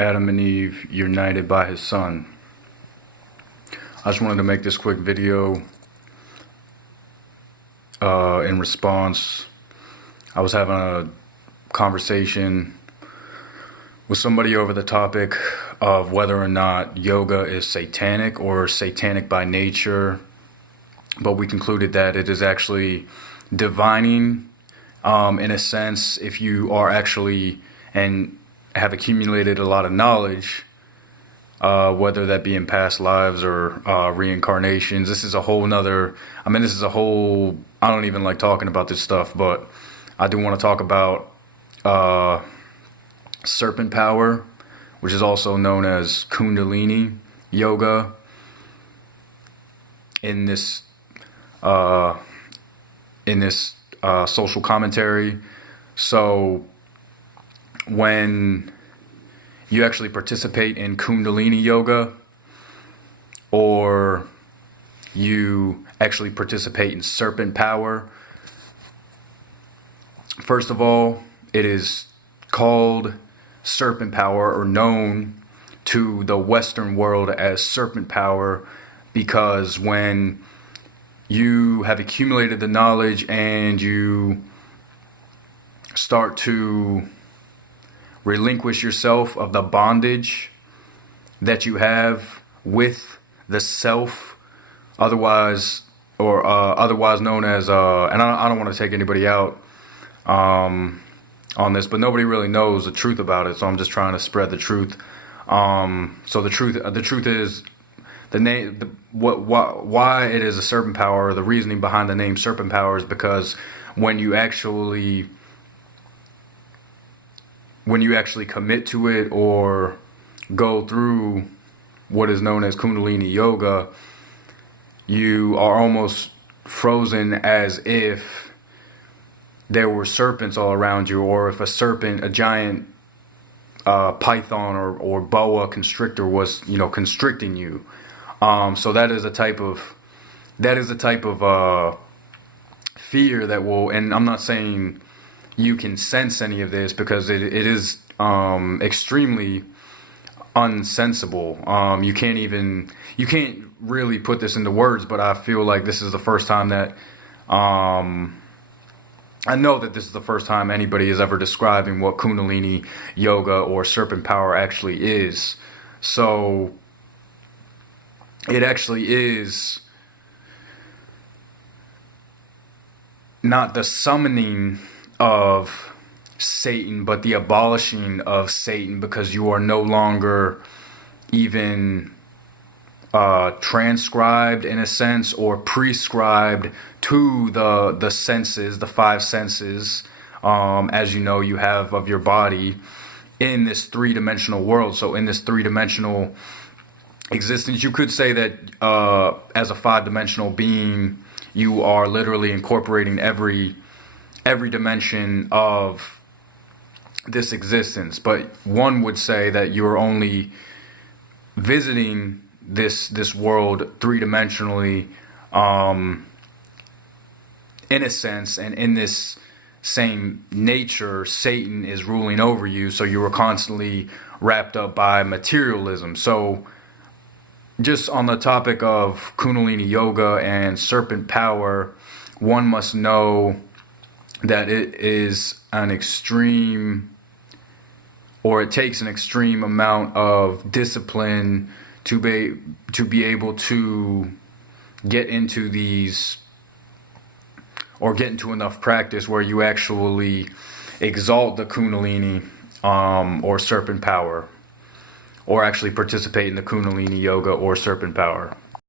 Adam and Eve united by his son. I just wanted to make this quick video in response. I was having a conversation with somebody over the topic of whether or not yoga is satanic or satanic by nature, but we concluded that it is actually divining in a sense if you are actually and have accumulated a lot of knowledge, whether that be in past lives or reincarnations. This is a whole nother, I don't even like talking about this stuff, but I do want to talk about Serpent Power, which is also known as Kundalini Yoga, in this social commentary. So when you actually participate in Kundalini Yoga, or you actually participate in Serpent Power, first of all, it is called Serpent Power, or known to the Western world as Serpent Power, because when you have accumulated the knowledge and you start to relinquish yourself of the bondage that you have with the self, otherwise known as and I don't want to take anybody out on this, but nobody really knows the truth about it, so I'm just trying to spread the truth. So the truth is the name, why it is a serpent power. The reasoning behind the name Serpent Power is because when you actually commit to it or go through what is known as Kundalini Yoga, you are almost frozen as if there were serpents all around you, or if a giant python or boa constrictor was, constricting you. So that is a type of fear that will, and I'm not saying you can sense any of this, because it is extremely unsensible. You can't really put this into words, but I feel like this is the first time that I know that this is the first time anybody is ever describing what Kundalini Yoga or Serpent Power actually is. So it actually is not the summoning of Satan, but the abolishing of Satan, because you are no longer even transcribed in a sense, or prescribed to the senses, the five senses, as you have of your body in this three-dimensional world. So in this three-dimensional existence, you could say that as a five-dimensional being, you are literally incorporating every dimension of this existence. But one would say that you're only visiting this world three-dimensionally, in a sense, and in this same nature, Satan is ruling over you, so you are constantly wrapped up by materialism. So just on the topic of Kundalini Yoga and Serpent Power, one must know that it is an extreme, or it takes an extreme amount of discipline to be able to get into these, or get into enough practice where you actually exalt the Kundalini or Serpent Power, or actually participate in the Kundalini Yoga or Serpent Power.